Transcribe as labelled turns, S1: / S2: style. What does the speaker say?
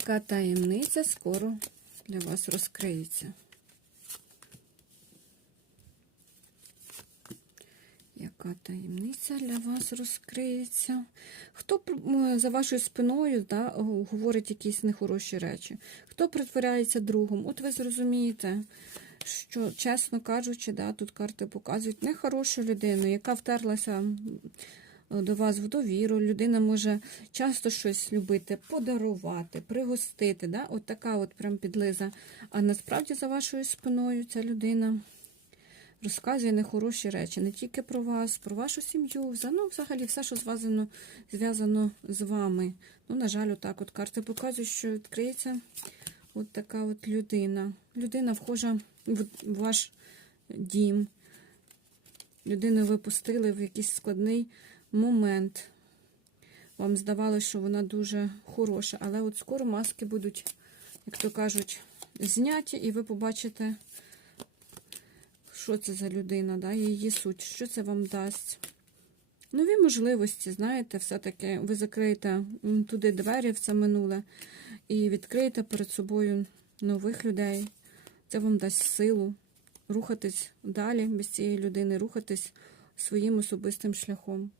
S1: Яка таємниця скоро для вас розкриється? Яка таємниця для вас розкриється? Хто за вашою спиною да, говорить якісь нехороші речі? Хто притворяється другом? От ви зрозумієте, що, чесно кажучи, да, тут карти показують нехорошу людину, яка втерлася до вас в довіру. Людина може часто щось любити, подарувати, пригостити. Да? От така от прям підлиза. А насправді за вашою спиною ця людина розказує нехороші речі, не тільки про вас, про вашу сім'ю, ну, взагалі все, що зв'язано, зв'язано з вами. Ну, на жаль, отак от карти показують, що відкриється от така от людина. Людина вхожа в ваш дім. Людину ви пустили в якийсь складний момент. Вам здавалося, що вона дуже хороша, але от скоро маски будуть, як то кажуть, зняті, і ви побачите, що це за людина, да, її суть, що це вам дасть. Нові можливості, знаєте, все-таки ви закриєте туди двері в це минуле і відкриєте перед собою нових людей. Це вам дасть силу рухатись далі без цієї людини, рухатись своїм особистим шляхом.